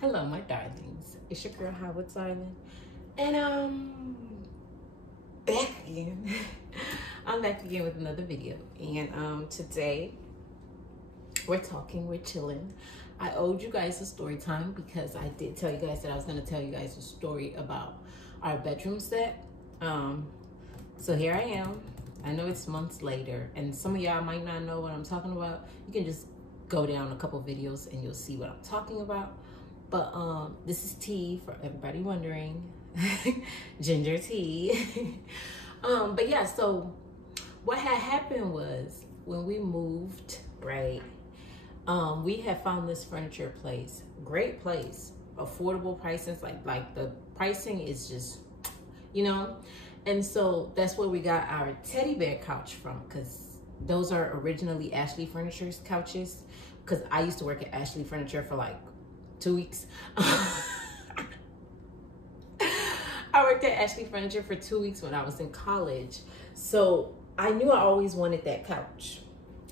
Hello, my darlings. It's your girl Howard Silent, and back again. I'm back again with another video, and today we're chilling. I owed you guys a story time because I did tell you guys that I was going to tell you guys a story about our bedroom set. So here I am. I know it's months later, and some of y'all might not know what I'm talking about. You can just go down a couple videos and you'll see what I'm talking about. But this is tea for everybody wondering. Ginger tea. But yeah, so what had happened was when we moved, right, we had found this furniture place. Great place, affordable prices, like the pricing is just, you know. And so that's where we got our teddy bear couch from, because those are originally Ashley Furniture's couches, because I used to work at Ashley Furniture for like 2 weeks. I worked at Ashley Furniture for 2 weeks when I was in college. So I knew I always wanted that couch,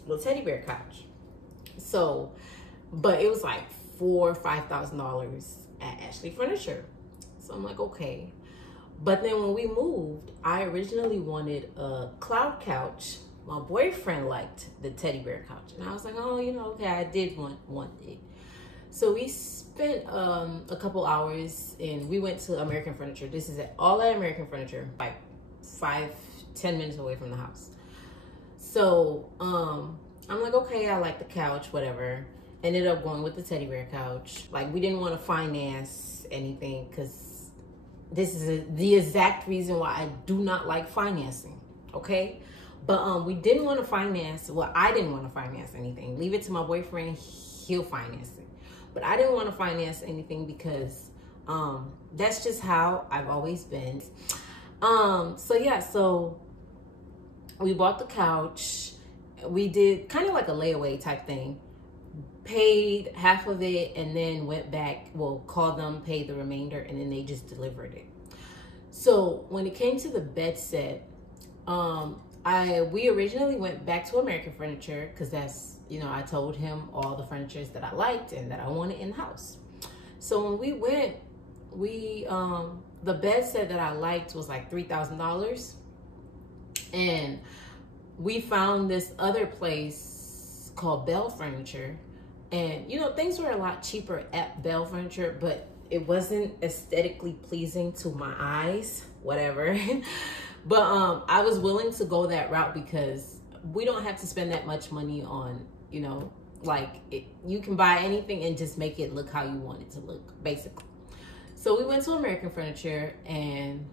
little teddy bear couch. So, but it was like $4,000 or $5,000 at Ashley Furniture. So I'm like, okay. But then when we moved, I originally wanted a cloud couch. My boyfriend liked the teddy bear couch. And I was like, oh, you know, okay, I did want it. So we spent a couple hours and we went to American Furniture. This is all at American Furniture, like 5-10 minutes away from the house. So I'm like, okay, I like the couch, whatever. Ended up going with the teddy bear couch. Like, we didn't want to finance anything because this is the exact reason why I do not like financing, okay? But we didn't want to finance, well, I didn't want to finance anything. Leave it to my boyfriend, he'll finance it. But I didn't want to finance anything because that's just how I've always been. So yeah, so we bought the couch. We did kind of like a layaway type thing. Paid half of it and then went back, well, called them, paid the remainder, and then they just delivered it. So when it came to the bed set, we originally went back to American Furniture because that's, you know, I told him all the furnitures that I liked and that I wanted in the house. So when we went, the bed set that I liked was like $3,000. And we found this other place called Bell Furniture. And, you know, things were a lot cheaper at Bell Furniture, but it wasn't aesthetically pleasing to my eyes, whatever. But I was willing to go that route because we don't have to spend that much money on, you know, like you can buy anything and just make it look how you want it to look, basically. So we went to American Furniture and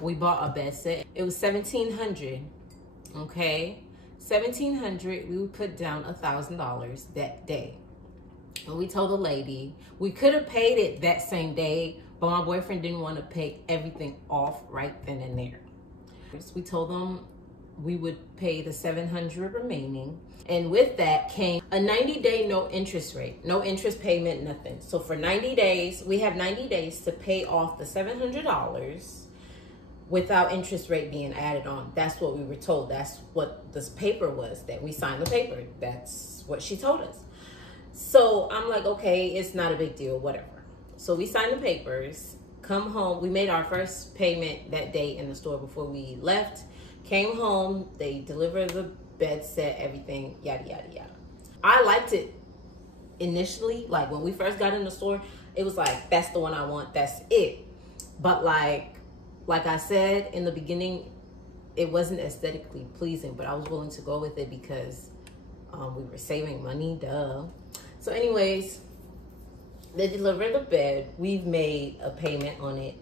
we bought a bed set. It was $1,700, okay? $1,700, we would put down $1,000 that day. And we told the lady, we could have paid it that same day, but my boyfriend didn't want to pay everything off right then and there. So we told them we would pay the $700 remaining. And with that came a 90-day no interest rate, no interest payment, nothing. So for 90 days, we have 90 days to pay off the $700 without interest rate being added on. That's what we were told. That's what this paper was, that we signed the paper. That's what she told us. So I'm like, okay, it's not a big deal, whatever. So we signed the papers, come home. We made our first payment that day in the store before we left. Came home, they delivered the bed set, everything, yada, yada, yada. I liked it initially. Like when we first got in the store, it was like, that's the one I want, that's it. But like I said in the beginning, it wasn't aesthetically pleasing, but I was willing to go with it because we were saving money, duh. So anyways, they delivered the bed. We've made a payment on it.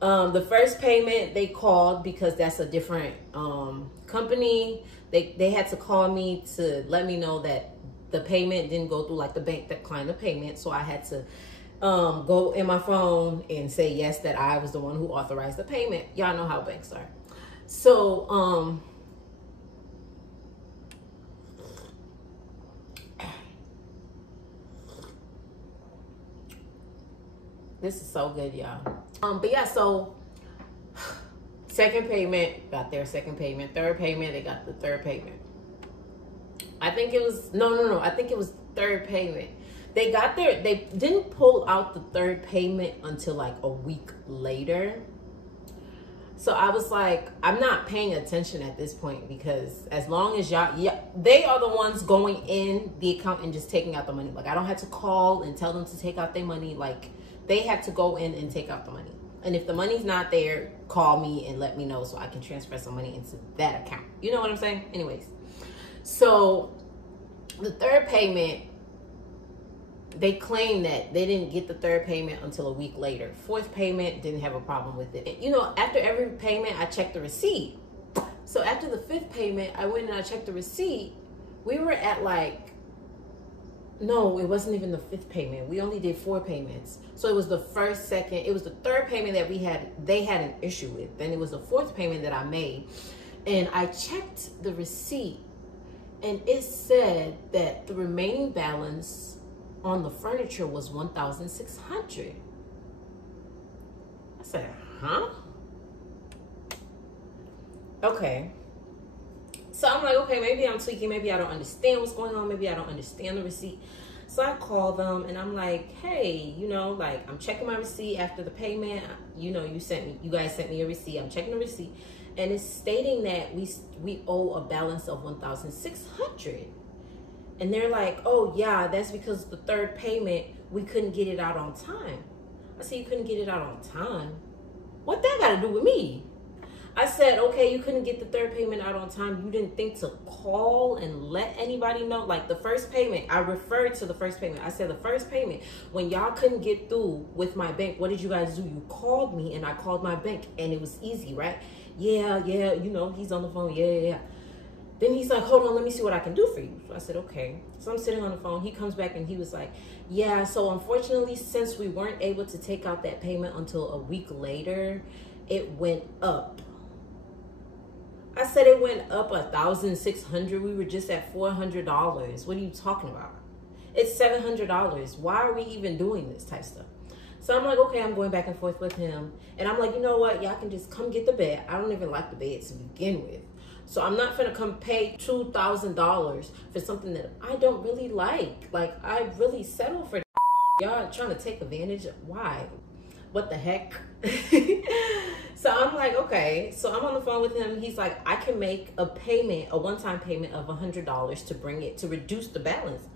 The first payment they called because that's a different company. They had to call me to let me know that the payment didn't go through, like the bank declined the payment. So I had to go in my phone and say yes, that I was the one who authorized the payment. Y'all know how banks are. So This is so good, y'all. But yeah, so second payment, got their second payment. Third payment, they got the third payment. I think it was, no. I think it was third payment. They didn't pull out the third payment until like a week later. So I was like, I'm not paying attention at this point, because as long as y'all, they are the ones going in the account and just taking out the money. Like, I don't have to call and tell them to take out their money. Like, they have to go in and take out the money. And if the money's not there, call me and let me know so I can transfer some money into that account. You know what I'm saying? Anyways, so the third payment, they claim that they didn't get the third payment until a week later. Fourth payment, didn't have a problem with it. You know, after every payment, I checked the receipt. So after the fifth payment, I went and I checked the receipt. We were at like, no, it wasn't even the fifth payment. We only did 4 payments. So it was the first, second, it was the third payment that they had an issue with. Then it was the fourth payment that I made. And I checked the receipt, and it said that the remaining balance on the furniture was $1,600. I said, huh? Okay. So I'm like, okay, maybe I'm tweaking. Maybe I don't understand what's going on. Maybe I don't understand the receipt. So I call them and I'm like, hey, you know, like, I'm checking my receipt after the payment. You know, you guys sent me a receipt. I'm checking the receipt, and it's stating that we owe a balance of $1,600. And they're like, oh yeah, that's because the third payment, we couldn't get it out on time. I said, you couldn't get it out on time? What that got to do with me? I said, okay, you couldn't get the third payment out on time. You didn't think to call and let anybody know? Like, the first payment, I referred to the first payment. I said, the first payment, when y'all couldn't get through with my bank, what did you guys do? You called me and I called my bank, and it was easy, right? Yeah, you know, he's on the phone. Yeah. Then he's like, hold on, let me see what I can do for you. So I said, okay. So I'm sitting on the phone. He comes back and he was like, yeah, so unfortunately, since we weren't able to take out that payment until a week later, it went up. I said it went up $1,600. We were just at $400. What are you talking about? It's $700. Why are we even doing this type stuff? So I'm like, okay, I'm going back and forth with him. And I'm like, you know what? Y'all can just come get the bed. I don't even like the bed to begin with. So I'm not gonna come pay $2,000 for something that I don't really like. Like, I really settle for y'all trying to take advantage of. Why? What the heck? So I'm like, okay. So I'm on the phone with him. He's like, I can make a payment, a one-time payment of $100 to reduce the balance.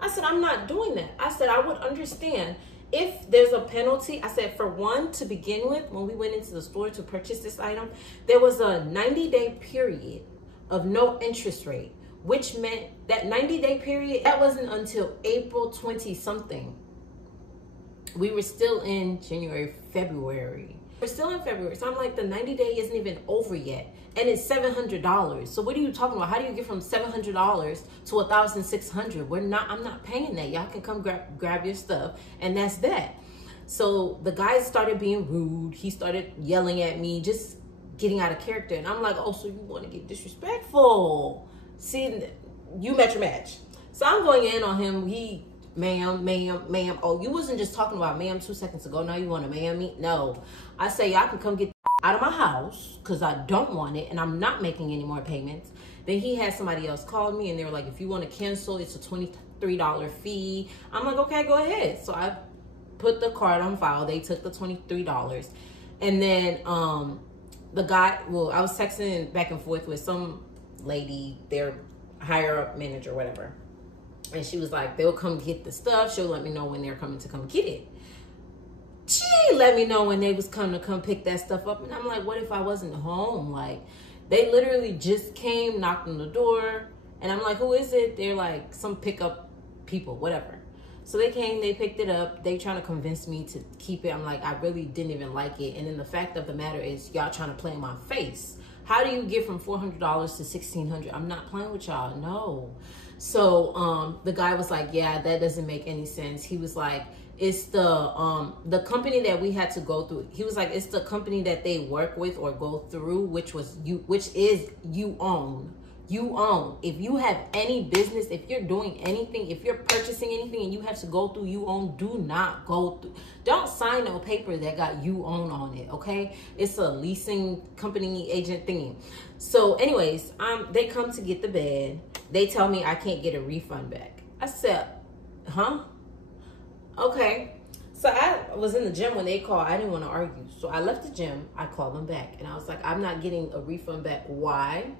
I said, I'm not doing that. I said, I would understand if there's a penalty. I said, for one, to begin with, when we went into the store to purchase this item, there was a 90-day period of no interest rate, which meant that 90-day period, that wasn't until April 20-something. We were still in January, February. We're still in February. So I'm like, the 90-day isn't even over yet. And it's $700. So what are you talking about? How do you get from $700 to $1,600? I'm not paying that. Y'all can come grab your stuff, and that's that. So the guy started being rude. He started yelling at me, just getting out of character. And I'm like, oh, so you want to get disrespectful? See, you met your match. So I'm going in on him. Ma'am. Oh, you wasn't just talking about ma'am 2 seconds ago. Now you want to ma'am me? No. I say, y'all can come get out of my house because I don't want it, and I'm not making any more payments. Then he had somebody else call me, and they were like, if you want to cancel, it's a $23 fee. I'm like, okay, go ahead. So I put the card on file. They took the $23. And then the guy, well, I was texting back and forth with some lady, their higher up manager, whatever. And she was like, they'll come get the stuff. She'll let me know when they're coming to come get it. She ain't let me know when they was coming to come pick that stuff up. And I'm like, what if I wasn't home? Like, they literally just came, knocked on the door. And I'm like, who is it? They're like, some pickup people, whatever. So they came, they picked it up. They trying to convince me to keep it. I'm like, I really didn't even like it. And then the fact of the matter is, y'all trying to play in my face. How do you get from $400 to $1,600? I'm not playing with y'all, no. So the guy was like, yeah, that doesn't make any sense. He was like, it's the company that we had to go through. He was like, it's the company that they work with or go through, which is you own. You own. If you have any business, if you're doing anything, if you're purchasing anything and you have to go through you own, do not go through. Don't sign no paper that got you own on it, okay? It's a leasing company agent thingy. So anyways, they come to get the bed. They tell me I can't get a refund back. I said, huh? Okay. So I was in the gym when they called. I didn't want to argue. So I left the gym. I called them back. And I was like, I'm not getting a refund back. Why?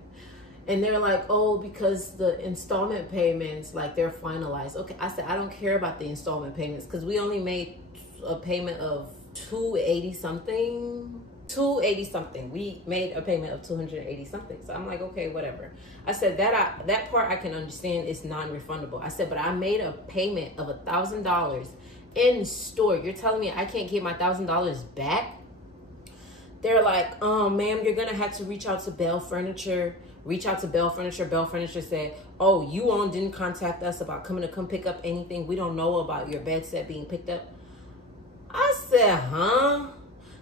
And they're like, oh, because the installment payments, like, they're finalized. Okay, I said, I don't care about the installment payments because we only made a payment of $280 something. We made a payment of $280 something. So I'm like, okay, whatever. I said that part I can understand is non-refundable. I said, but I made a payment of $1,000 in store. You're telling me I can't get my $1,000 back? They're like, ma'am, you're gonna have to reach out to Bell Furniture. Reach out to Bell Furniture. Bell Furniture said, oh, you own didn't contact us about coming to come pick up anything. We don't know about your bed set being picked up. I said, huh?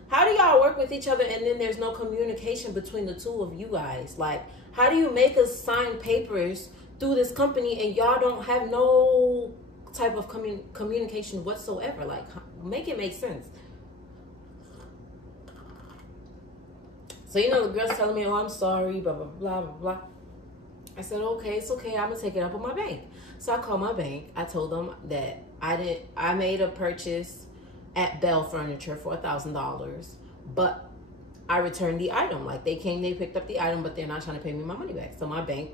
How do y'all work with each other and then there's no communication between the two of you guys? Like, how do you make us sign papers through this company and y'all don't have no type of communication whatsoever? Like, make it make sense. So, you know, the girl's telling me, oh, I'm sorry, blah, blah, blah, blah, blah. I said, okay, it's okay. I'm going to take it up with my bank. So I called my bank. I told them that I made a purchase at Bell Furniture for $1,000, but I returned the item. Like, they came, they picked up the item, but they're not trying to pay me my money back. So my bank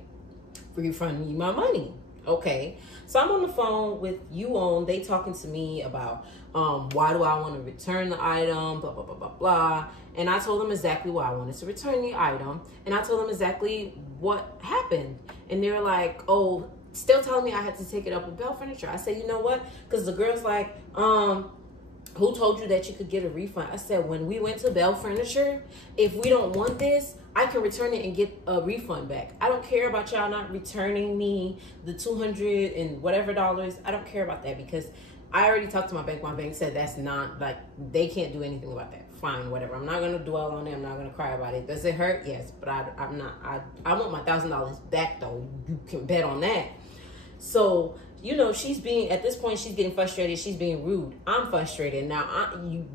refunded me my money. Okay. So I'm on the phone with you own. They talking to me about, why do I want to return the item, blah, blah, blah, blah, blah. And I told them exactly why I wanted to return the item. And I told them exactly what happened. And they were like, oh, still telling me I had to take it up with Bell Furniture. I said, you know what? Because the girl's like, who told you that you could get a refund? I said, when we went to Bell Furniture, if we don't want this, I can return it and get a refund back. I don't care about y'all not returning me the $200 and whatever dollars. I don't care about that because I already talked to my bank. My bank said that's not, like, they can't do anything about that. Fine, whatever. I'm not going to dwell on it. I'm not going to cry about it. Does it hurt? Yes, but I'm not. I want my $1,000 back, though. You can bet on that. So, you know, she's being, at this point, she's getting frustrated. She's being rude. I'm frustrated. Now,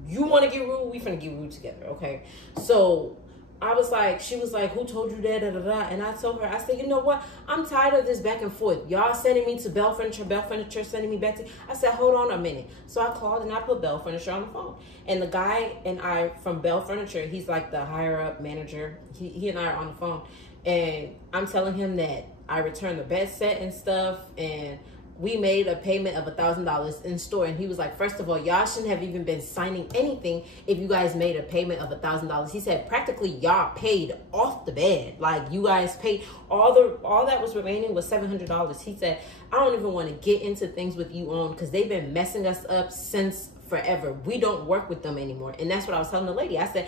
you want to get rude? We finna get rude together, okay? So I was like, she was like, who told you that, da, da, da. And I told her, I said, you know what? I'm tired of this back and forth. Y'all sending me to Bell Furniture sending me back to, I said, hold on a minute. So I called and I put Bell Furniture on the phone. And the guy and I from Bell Furniture, he's like the higher up manager. He and I are on the phone. And I'm telling him that I returned the bed set and stuff. And we made a payment of $1,000 in store. And he was like, first of all, y'all shouldn't have even been signing anything if you guys made a payment of $1,000. He said, practically y'all paid off the bed. Like, you guys paid, all that was remaining was $700. He said, I don't even want to get into things with you on because they've been messing us up since forever. We don't work with them anymore. And that's what I was telling the lady. I said,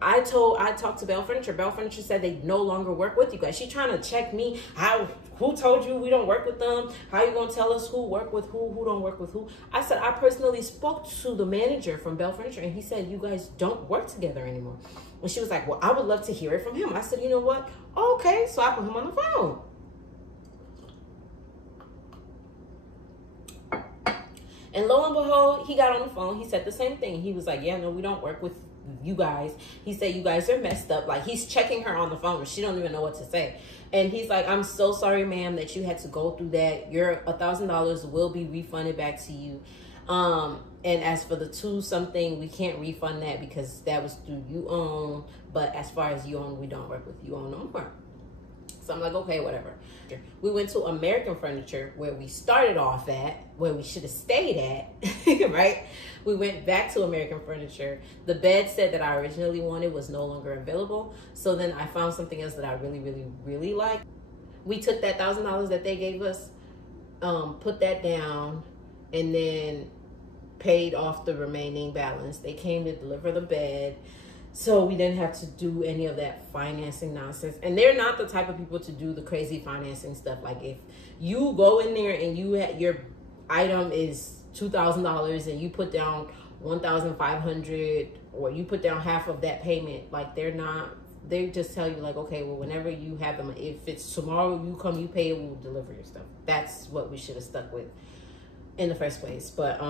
I talked to Bell Furniture. Bell Furniture said they no longer work with you guys. She's trying to check me. Who told you we don't work with them? How you gonna tell us who work with who don't work with who? I said, I personally spoke to the manager from Bell Furniture and he said, you guys don't work together anymore. And she was like, well, I would love to hear it from him. I said, you know what? Okay. So I put him on the phone. And lo and behold, he got on the phone. He said the same thing. He was like, yeah, no, we don't work with you guys. He said, you guys are messed up. Like, he's checking her on the phone. She don't even know what to say. And he's like, I'm so sorry, ma'am, that you had to go through that. Your $1,000 will be refunded back to you. And as for the $2-something, we can't refund that because that was through you own. But as far as you own, we don't work with you own no more. So I'm like, okay, whatever. We went to American Furniture where we started off at, where we should have stayed at, right? We went back to American Furniture. The bed set that I originally wanted was no longer available. So then I found something else that I really, really, really liked. We took that $1,000 that they gave us, put that down, and then paid off the remaining balance. They came to deliver the bed. So we didn't have to do any of that financing nonsense. And they're not the type of people to do the crazy financing stuff. Like, if you go in there and your item is $2,000 and you put down $1,500 or you put down half of that payment, like, they're not They just tell you like, okay, well, whenever you have them, if it's tomorrow, you come, you pay, we'll deliver your stuff. That's what we should have stuck with in the first place. But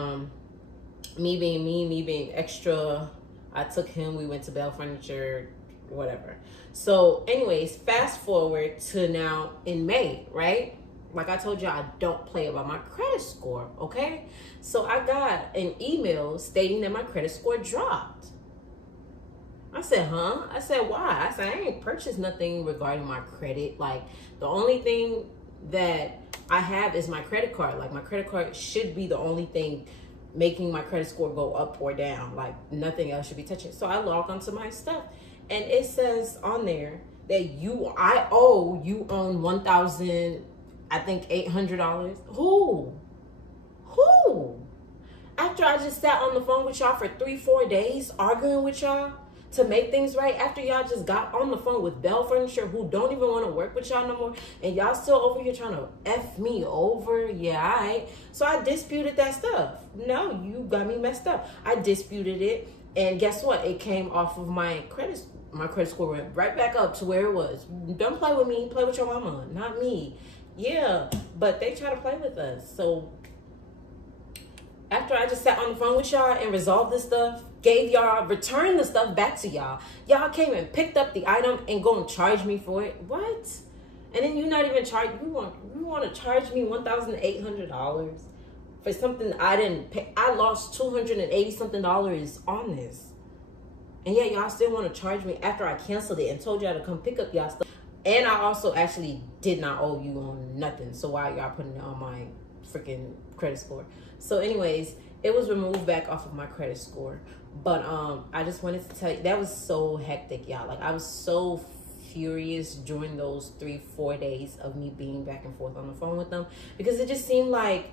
me being extra, I took him. We went to Bell Furniture, whatever. So, anyways, fast forward to now in May, right? Like I told you, I don't play about my credit score, okay? So I got an email stating that my credit score dropped. I said, huh? I said, why? I said, I ain't purchased nothing regarding my credit. Like, the only thing that I have is my credit card. Like, my credit card should be the only thing making my credit score go up or down. Like, nothing else should be touching. So I log onto my stuff, and it says on there that you own $1,000, I think $800. Who? After I just sat on the phone with y'all for 3-4 days arguing with y'all to make things right, after y'all just got on the phone with Bell Furniture, who don't even want to work with y'all no more, and y'all still over here trying to F me over. Yeah, all right. So I disputed that stuff. No, you got me messed up. I disputed it, and guess what? It came off of my credit score went right back up to where it was. Don't play with me. Play with your mama, not me. Yeah, but they try to play with us. So after I just sat on the phone with y'all and resolved this stuff, returned the stuff back to y'all, y'all came and picked up the item and go and charge me for it. What? And then you not even you want to charge me $1,800 for something I didn't pay. I lost $280 something on this, and yet y'all still want to charge me after I canceled it and told y'all to come pick up y'all stuff. And I also actually did not owe you on nothing. So why y'all putting it on my freaking credit score? So anyways, it was removed back off of my credit score. But I just wanted to tell you, that was so hectic, y'all. Like, I was so furious during those 3-4 days of me being back and forth on the phone with them, because it just seemed like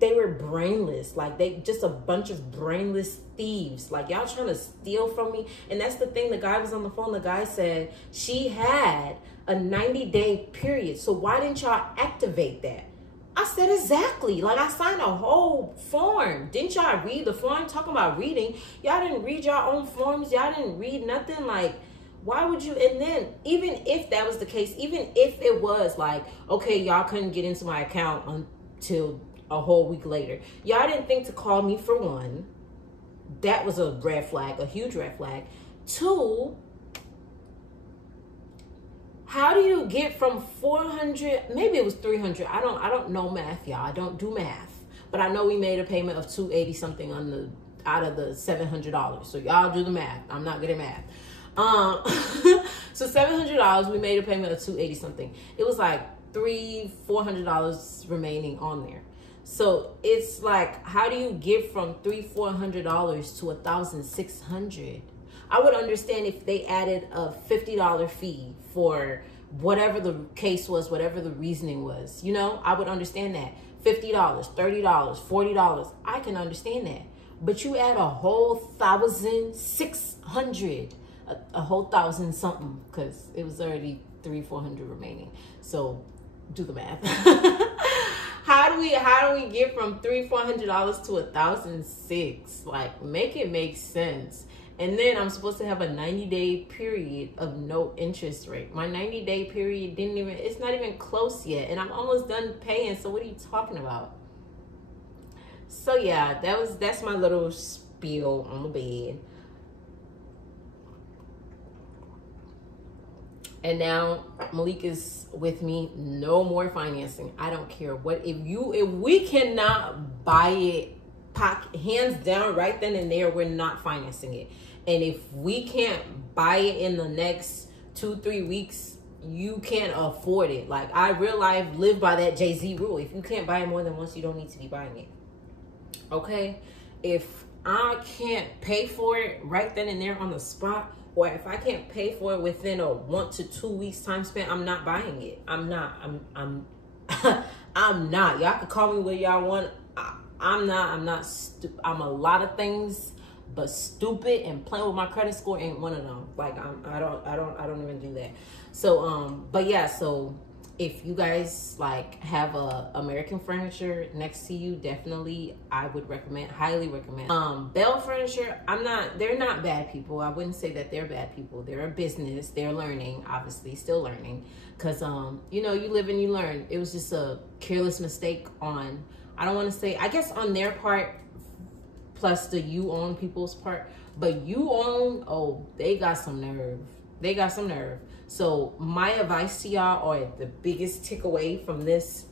they were brainless. Like, they just a bunch of brainless thieves. Like, y'all trying to steal from me. And that's the thing. The guy was on the phone. The guy said she had a 90-day period. So why didn't y'all activate that? I said, exactly. Like, I signed a whole form. Didn't y'all read the form? Talking about reading. Y'all didn't read your own forms. Y'all didn't read nothing. Like, why would you? And then, even if that was the case, even if it was like, okay, y'all couldn't get into my account until a whole week later, y'all didn't think to call me for one. That was a red flag, a huge red flag. 2, how do you get from 400, maybe it was 300, I don't know math, y'all. I don't do math, but I know we made a payment of 280 something out of the $700. So y'all do the math. I'm not good at math. So $700, we made a payment of 280 something. It was like $400 remaining on there. So it's like, how do you get from $400 to $1,600? I would understand if they added a $50 fee for whatever the case was, whatever the reasoning was. You know, I would understand that. $50, $30, $40. I can understand that. But you add a whole $1,600, a whole thousand something, because it was already $400 remaining. So do the math. How do we get from $400 to $1,600? Like, make it make sense. And then I'm supposed to have a 90-day period of no interest rate. My 90-day period it's not even close yet. And I'm almost done paying. So what are you talking about? So yeah, that's my little spiel on the bed. And now Malik is with me. No more financing. I don't care what, if we cannot buy it, hands down, right then and there, we're not financing it. And if we can't buy it in the next 2-3 weeks, you can't afford it. Like, I real life live by that Jay-Z rule. If you can't buy it more than once, you don't need to be buying it. Okay? If I can't pay for it right then and there on the spot, or if I can't pay for it within a 1 to 2 weeks time span, I'm not buying it. I'm not. I'm not. Y'all can call me what y'all want. I'm not. I'm a lot of things, but stupid and playing with my credit score ain't one of them. Like, I don't even do that. So but yeah, so if you guys like have a American Furniture next to you, definitely I would recommend, highly recommend. Bell Furniture, they're not bad people. I wouldn't say that they're bad people. They're a business. They're learning, obviously, still learning. Cause you know, you live and you learn. It was just a careless mistake on, I don't want to say, I guess on their part, plus the you own people's part. But you own, oh, they got some nerve. They got some nerve. So my advice to y'all, or the biggest takeaway from this,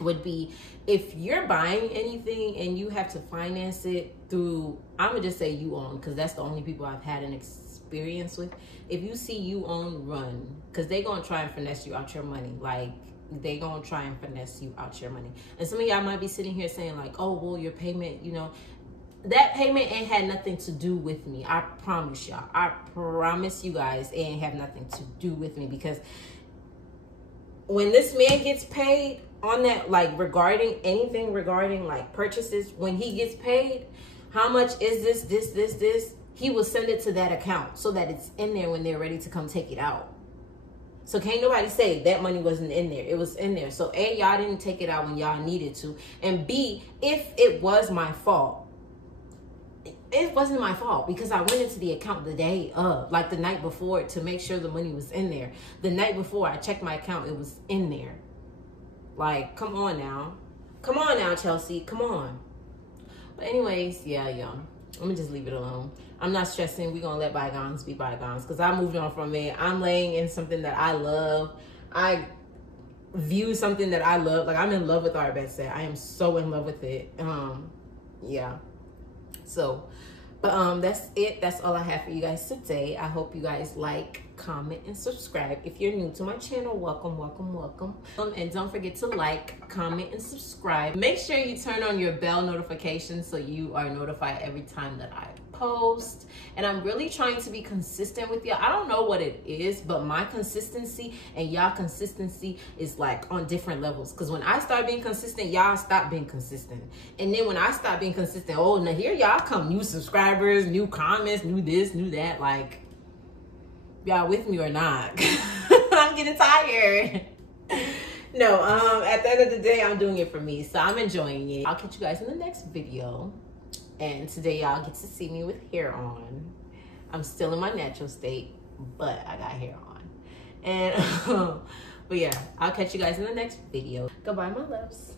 would be, if you're buying anything and you have to finance it through, I'm gonna just say you own, because that's the only people I've had an experience with. If you see you own, run, because they gonna try and finesse you out your money. Like, they gonna try and finesse you out your money. And some of y'all might be sitting here saying like, oh, well, your payment, you know, that payment ain't had nothing to do with me. I promise y'all. I promise you guys, it ain't have nothing to do with me. Because when this man gets paid on that, like regarding anything regarding like purchases, when he gets paid, how much is this, he will send it to that account so that it's in there when they're ready to come take it out. So can't nobody say that money wasn't in there. It was in there. So A, y'all didn't take it out when y'all needed to. And B, if it was my fault, it wasn't my fault, because I went into the account the day of, like the night before, to make sure the money was in there. The night before I checked my account, it was in there. Like, come on now. Come on now, Chelsea. Come on. But anyways, yeah, let me just leave it alone. I'm not stressing. We're going to let bygones be bygones, because I moved on from it. I'm laying in something that I love. I view something that I love. Like, I'm in love with our bed set. I am so in love with it. Yeah. So, but that's it. That's all I have for you guys today. I hope you guys like, comment, and subscribe. If you're new to my channel, welcome, welcome, welcome. And don't forget to like, comment, and subscribe. Make sure you turn on your bell notifications so you are notified every time that I post. And I'm really trying to be consistent with y'all. I don't know what it is, but my consistency and y'all consistency is like on different levels. Because when I start being consistent, y'all stop being consistent. And then when I stop being consistent, oh, now here y'all come, new subscribers, new comments, new this, new that. Like, y'all with me or not? I'm getting tired. No, at the end of the day, I'm doing it for me, so I'm enjoying it. I'll catch you guys in the next video. And today y'all get to see me with hair on. I'm still in my natural state, but I got hair on. And but yeah, I'll catch you guys in the next video. Goodbye, my loves.